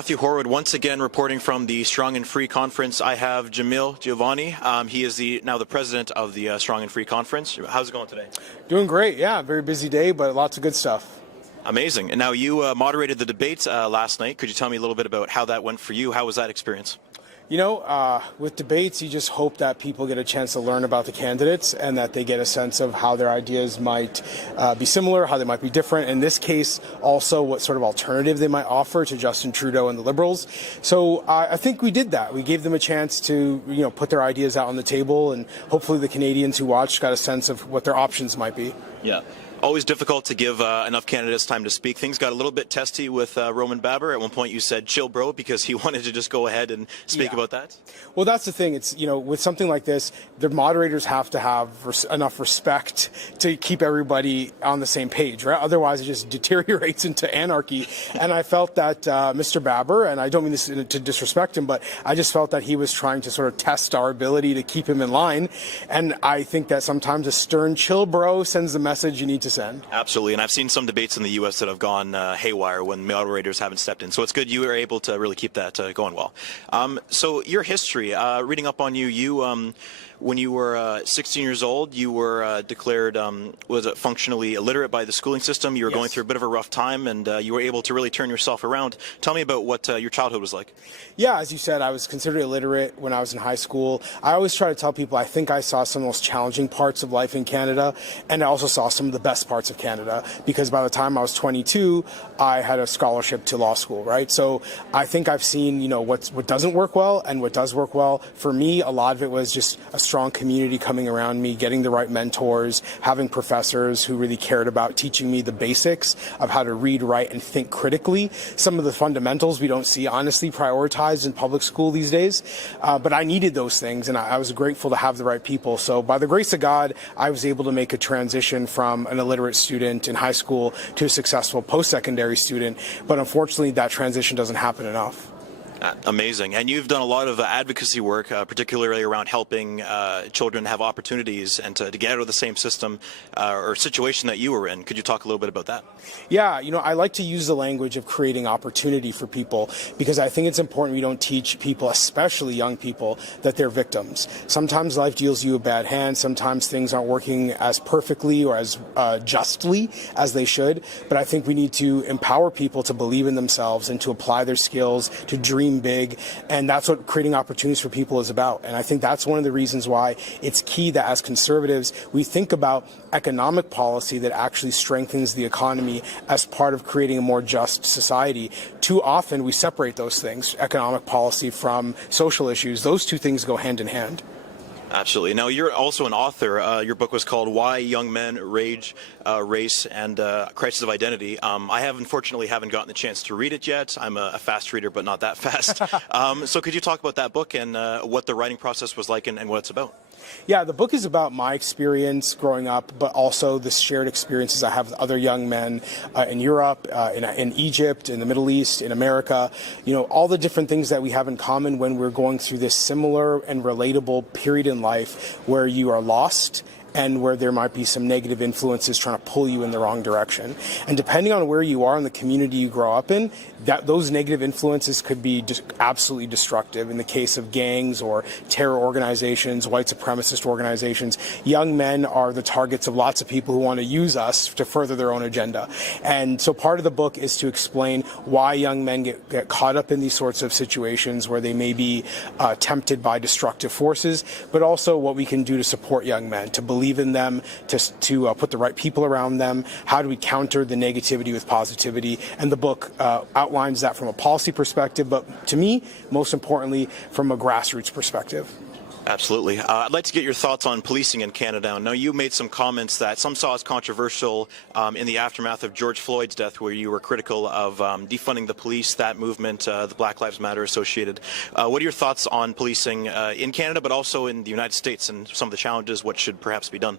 Matthew Horwood once again reporting from the Strong and Free Conference. I have Jamil Jivani. He is now the president of the Strong and Free Conference. How's it going today? Doing great, yeah. Very busy day, but lots of good stuff. Amazing. And now you moderated the debate last night. Could you tell me a little bit about how that went for you? How was that experience? You know, with debates, you just hope that people get a chance to learn about the candidates and that they get a sense of how their ideas might be similar, how they might be different. In this case, also what sort of alternative they might offer to Justin Trudeau and the Liberals. So I think we did that. We gave them a chance to, put their ideas out on the table, and hopefully the Canadians who watched got a sense of what their options might be. Yeah. Always difficult to give enough candidates time to speak. Things got a little bit testy with Roman Baber. At one point you said, chill, bro, because he wanted to just go ahead and speak about that. Well, that's the thing. It's, with something like this, the moderators have to have enough respect to keep everybody on the same page, right? Otherwise, it just deteriorates into anarchy. And I felt that Mr. Baber, and I don't mean this to disrespect him, but I just felt that he was trying to sort of test our ability to keep him in line. And I think that sometimes a stern chill, bro, sends the message you need to send. Absolutely, and I've seen some debates in the U.S. that have gone haywire when moderators haven't stepped in. So it's good you were able to really keep that going well. So your history, reading up on you, when you were 16 years old, you were declared, was it functionally illiterate by the schooling system? You were going through a bit of a rough time, and you were able to really turn yourself around. Tell me about what your childhood was like. Yeah, as you said, I was considered illiterate when I was in high school. I always try to tell people I think I saw some of the most challenging parts of life in Canada, and I also saw some of the best parts of Canada, because by the time I was 22, I had a scholarship to law school, right? So I think I've seen, what doesn't work well and what does work well. For me, a lot of it was just a strong community coming around me, getting the right mentors, having professors who really cared about teaching me the basics of how to read, write, and think critically. Some of the fundamentals we don't see, honestly, prioritized in public school these days. But I needed those things, and I was grateful to have the right people. So by the grace of God, I was able to make a transition from an illiterate student in high school to a successful post-secondary student. But unfortunately, that transition doesn't happen enough. Amazing. And you've done a lot of advocacy work, particularly around helping children have opportunities and to get out of the same system or situation that you were in. Could you talk a little bit about that? Yeah, I like to use the language of creating opportunity for people, because I think it's important we don't teach people, especially young people, that they're victims. Sometimes life deals you a bad hand. Sometimes things aren't working as perfectly or as justly as they should. But I think we need to empower people to believe in themselves and to apply their skills, to dream big, and that's what creating opportunities for people is about. And I think that's one of the reasons why it's key that as conservatives we think about economic policy that actually strengthens the economy as part of creating a more just society. Too often we separate those things, economic policy from social issues. Those two things go hand in hand. Absolutely. Now, you're also an author. Your book was called Why Young Men Rage, Race, and Crisis of Identity. I unfortunately haven't gotten the chance to read it yet. I'm a fast reader, but not that fast. So could you talk about that book and what the writing process was like and what it's about? Yeah, the book is about my experience growing up, but also the shared experiences I have with other young men in Europe, in Egypt, in the Middle East, in America. All the different things that we have in common when we're going through this similar and relatable period in life where you are lost and where there might be some negative influences trying to pull you in the wrong direction. And depending on where you are in the community you grow up in, those negative influences could be absolutely destructive. In the case of gangs or terror organizations, white supremacist organizations, young men are the targets of lots of people who want to use us to further their own agenda. And so part of the book is to explain why young men get caught up in these sorts of situations where they may be tempted by destructive forces, but also what we can do to support young men, to believe in them, to put the right people around them. How do we counter the negativity with positivity? And the book outlines that from a policy perspective, but to me, most importantly, from a grassroots perspective. Absolutely. I'd like to get your thoughts on policing in Canada. Now, you made some comments that some saw as controversial in the aftermath of George Floyd's death, where you were critical of defunding the police, that movement, the Black Lives Matter associated. What are your thoughts on policing in Canada, but also in the United States, and some of the challenges, what should perhaps be done?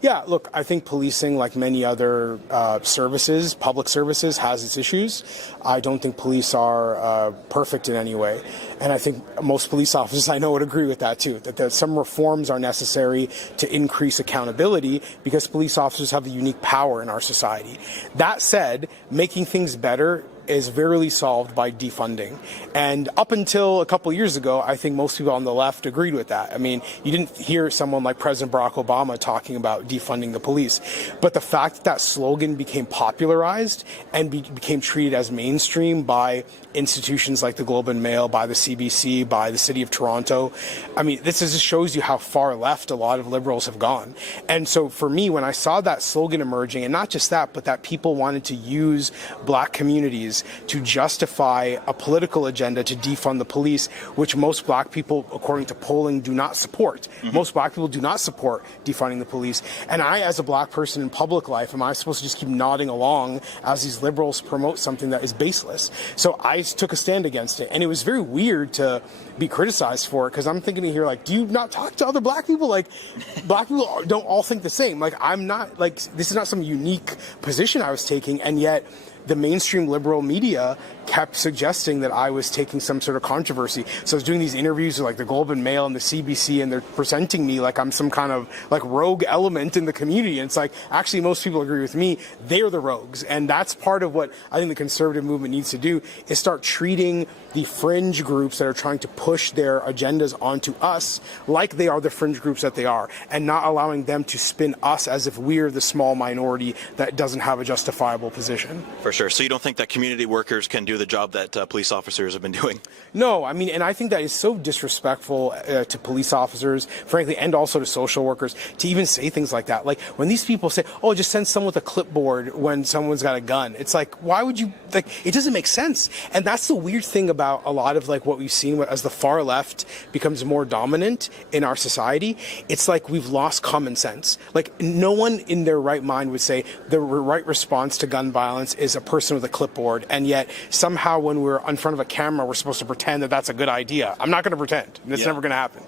Yeah, look, I think policing, like many other services, public services, has its issues. I don't think police are perfect in any way. And I think most police officers I know would agree with that too, that some reforms are necessary to increase accountability because police officers have a unique power in our society. That said, making things better is rarely solved by defunding. And up until a couple years ago, I think most people on the left agreed with that. I mean, you didn't hear someone like President Barack Obama talking about defunding the police. But the fact that that slogan became popularized and became treated as mainstream by institutions like the Globe and Mail, by the CBC, by the City of Toronto. I mean, this just shows you how far left a lot of liberals have gone. And so for me, when I saw that slogan emerging, and not just that, but that people wanted to use black communities to justify a political agenda to defund the police, which most black people, according to polling, do not support. Most black people do not support defunding the police. And I, as a black person in public life, am I supposed to just keep nodding along as these liberals promote something that is baseless? So I took a stand against it, and it was very weird to be criticized for it, because I'm thinking here, like, do you not talk to other black people? Like, black people don't all think the same. Like, I'm not, like, this is not some unique position I was taking, and yet the mainstream liberal media kept suggesting that I was taking some sort of controversy. So I was doing these interviews with like the Globe and Mail and the CBC, and they're presenting me like I'm some kind of like rogue element in the community. And it's like, actually, most people agree with me. They're the rogues. And that's part of what I think the conservative movement needs to do, is start treating the fringe groups that are trying to push their agendas onto us like they are the fringe groups that they are, and not allowing them to spin us as if we're the small minority that doesn't have a justifiable position. For sure. So you don't think that community workers can do the job that police officers have been doing? No, I mean, and I think that is so disrespectful to police officers, frankly, and also to social workers, to even say things like that. Like, when these people say, oh, just send someone with a clipboard when someone's got a gun. It's like, why would you, like, it doesn't make sense. And that's the weird thing about a lot of like what we've seen as the far left becomes more dominant in our society. It's like we've lost common sense. Like, no one in their right mind would say the right response to gun violence is a person with a clipboard, and yet somehow when we're in front of a camera, we're supposed to pretend that that's a good idea. I'm not going to pretend. It's never going to happen.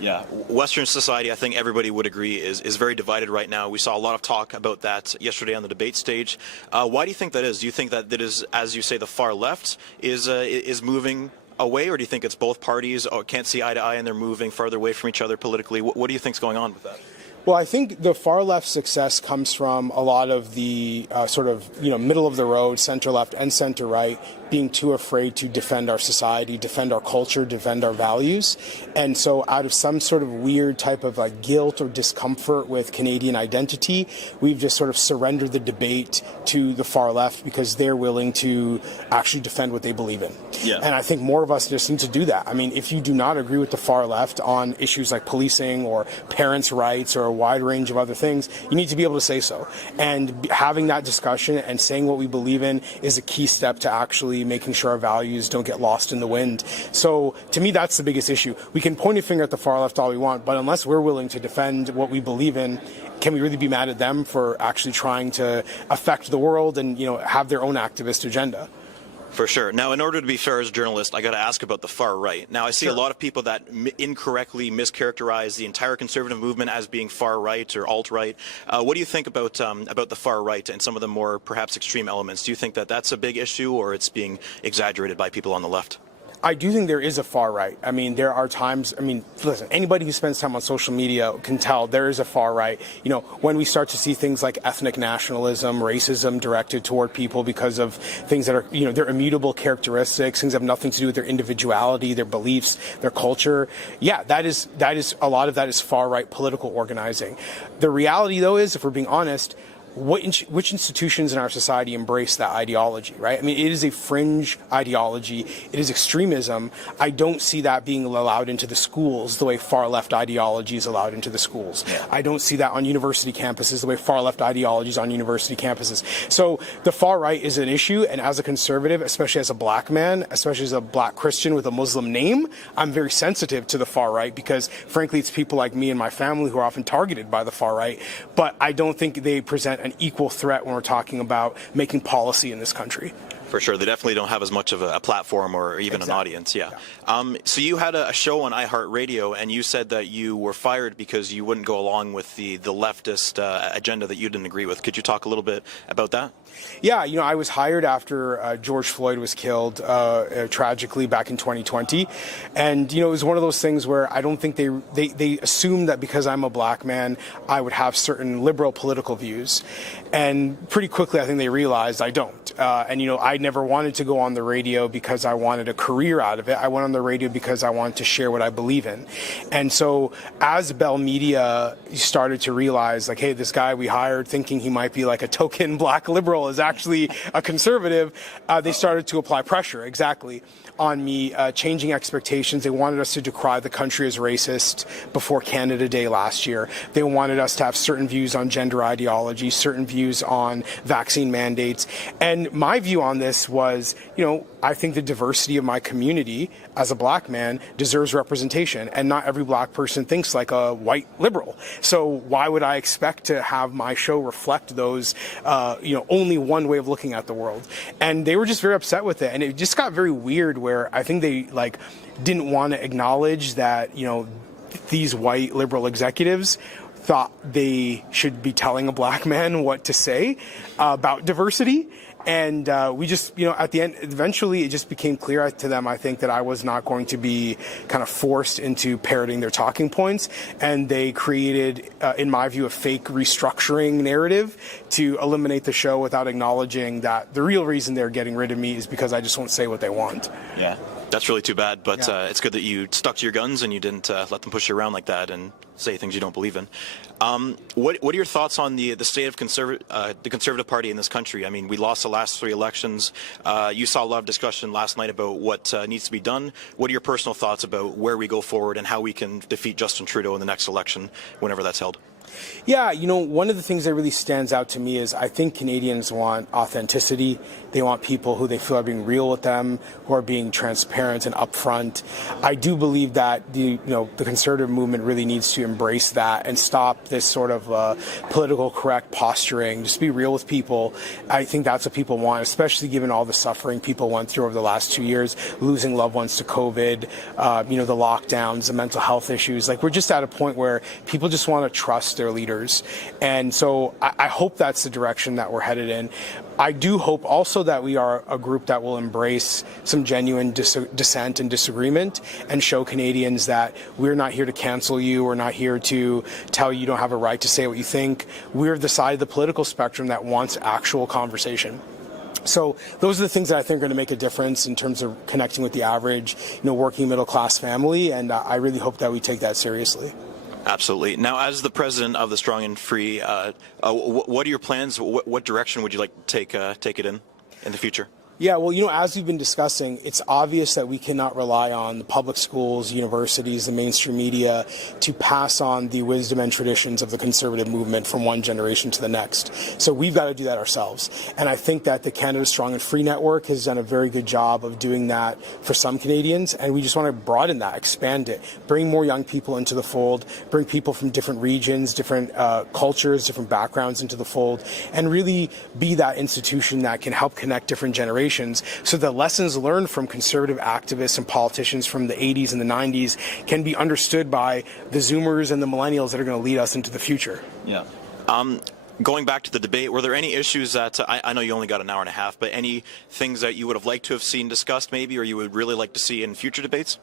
Yeah. Western society, I think everybody would agree, is very divided right now. We saw a lot of talk about that yesterday on the debate stage. Why do you think that is? Do you think that is, as you say, the far left is moving away, or do you think it's both parties can't see eye to eye and they're moving farther away from each other politically? What do you think is going on with that? Well, I think the far left success comes from a lot of the sort of, middle of the road, center left and center right, being too afraid to defend our society, defend our culture, defend our values. And so out of some sort of weird type of like guilt or discomfort with Canadian identity, we've just sort of surrendered the debate to the far left because they're willing to actually defend what they believe in. Yeah. And I think more of us just need to do that. I mean, if you do not agree with the far left on issues like policing or parents' rights or a wide range of other things, you need to be able to say so. And having that discussion and saying what we believe in is a key step to actually making sure our values don't get lost in the wind. So to me, that's the biggest issue. We can point a finger at the far left all we want, but unless we're willing to defend what we believe in, can we really be mad at them for actually trying to affect the world and, have their own activist agenda? For sure. Now, in order to be fair as a journalist, I got to ask about the far right. Now, I see a lot of people that incorrectly mischaracterize the entire conservative movement as being far right or alt-right. What do you think about the far right and some of the more perhaps extreme elements? Do you think that that's a big issue, or it's being exaggerated by people on the left? I do think there is a far right. I mean, there are times, listen, anybody who spends time on social media can tell there is a far right. When we start to see things like ethnic nationalism, racism directed toward people because of things that are, their immutable characteristics, things that have nothing to do with their individuality, their beliefs, their culture. Yeah, that is a lot of that is far right political organizing. The reality, though, is, if we're being honest, which institutions in our society embrace that ideology, right? I mean, it is a fringe ideology. It is extremism. I don't see that being allowed into the schools the way far-left ideology is allowed into the schools. Yeah. I don't see that on university campuses the way far-left ideology is on university campuses. So the far right is an issue, and as a conservative, especially as a black man, especially as a black Christian with a Muslim name, I'm very sensitive to the far right because, frankly, it's people like me and my family who are often targeted by the far right. But I don't think they present an equal threat when we're talking about making policy in this country. For sure. They definitely don't have as much of a platform or even an audience. Yeah. So you had a show on iHeartRadio, and you said that you were fired because you wouldn't go along with the leftist agenda that you didn't agree with. Could you talk a little bit about that? Yeah, I was hired after George Floyd was killed tragically back in 2020. And, it was one of those things where I don't think they assumed that because I'm a black man, I would have certain liberal political views. And pretty quickly, I think they realized I don't. And, I never wanted to go on the radio because I wanted a career out of it. I went on the radio because I wanted to share what I believe in. And so as Bell Media started to realize, like, hey, this guy we hired thinking he might be like a token black liberal is actually a conservative, they started to apply pressure, exactly, on me, changing expectations. They wanted us to decry the country as racist before Canada Day last year. They wanted us to have certain views on gender ideology, certain views on vaccine mandates. And my view on this was, I think the diversity of my community as a black man deserves representation, and not every black person thinks like a white liberal. So why would I expect to have my show reflect those, only one way of looking at the world? And they were just very upset with it. And it just got very weird where I think they didn't want to acknowledge that, these white liberal executives thought they should be telling a black man what to say about diversity. And we just, at the end, eventually it just became clear to them, I think, that I was not going to be kind of forced into parroting their talking points. And they created, in my view, a fake restructuring narrative to eliminate the show without acknowledging that the real reason they're getting rid of me is because I just won't say what they want. Yeah. That's really too bad, but it's good that you stuck to your guns and you didn't let them push you around like that and say things you don't believe in. What are your thoughts on the state of the Conservative Party in this country? I mean, we lost the last 3 elections. You saw a lot of discussion last night about what needs to be done. What are your personal thoughts about where we go forward and how we can defeat Justin Trudeau in the next election, whenever that's held? Yeah, one of the things that really stands out to me is I think Canadians want authenticity. They want people who they feel are being real with them, who are being transparent and upfront. I do believe that the conservative movement really needs to embrace that and stop this sort of political correct posturing. Just be real with people. I think that's what people want, especially given all the suffering people went through over the last 2 years, losing loved ones to COVID, the lockdowns, the mental health issues. We're just at a point where people just want to trust their leaders. And so I hope that's the direction that we're headed in. I do hope also that we are a group that will embrace some genuine dissent and disagreement and show Canadians that we're not here to cancel you. We're not here to tell you don't have a right to say what you think. We're the side of the political spectrum that wants actual conversation. So those are the things that I think are going to make a difference in terms of connecting with the average, working middle class family. And I really hope that we take that seriously. Absolutely. Now, as the president of the Strong and Free, what are your plans? What direction would you like to take it in the future? Yeah, well, as we've been discussing, it's obvious that we cannot rely on the public schools, universities, the mainstream media to pass on the wisdom and traditions of the conservative movement from one generation to the next. So we've got to do that ourselves. And I think that the Canada Strong and Free Network has done a very good job of doing that for some Canadians, and we just want to broaden that, expand it, bring more young people into the fold, bring people from different regions, different cultures, different backgrounds into the fold, and really be that institution that can help connect different generations. So the lessons learned from conservative activists and politicians from the 80s and the 90s can be understood by the Zoomers and the millennials that are going to lead us into the future. Yeah. Going back to the debate, were there any issues that, I know you only got an hour and a half, but any things that you would have liked to have seen discussed maybe, or you would really like to see in future debates?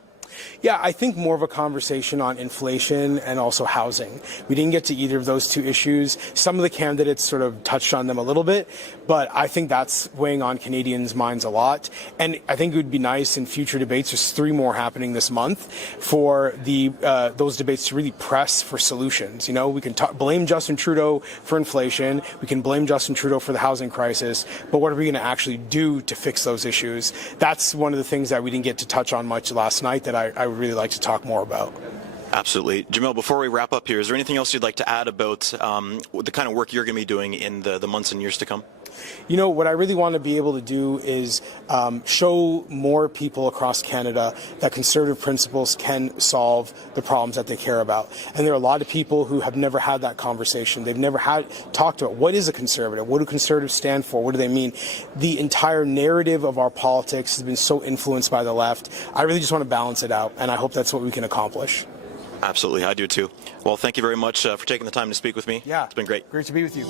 Yeah, I think more of a conversation on inflation and also housing. We didn't get to either of those two issues. Some of the candidates sort of touched on them a little bit, but I think that's weighing on Canadians' minds a lot. And I think it would be nice in future debates, there's 3 more happening this month, for those debates to really press for solutions. We can blame Justin Trudeau for inflation. We can blame Justin Trudeau for the housing crisis. But what are we going to actually do to fix those issues? That's one of the things that we didn't get to touch on much last night that I would really like to talk more about. Absolutely. Jamil, before we wrap up here, is there anything else you'd like to add about the kind of work you're going to be doing in the months and years to come? What I really want to be able to do is show more people across Canada that conservative principles can solve the problems that they care about. And there are a lot of people who have never had that conversation. They've never talked about what is a conservative? What do conservatives stand for? What do they mean? The entire narrative of our politics has been so influenced by the left. I really just want to balance it out, and I hope that's what we can accomplish. Absolutely, I do too. Well, thank you very much for taking the time to speak with me. Yeah. It's been great. Great to be with you.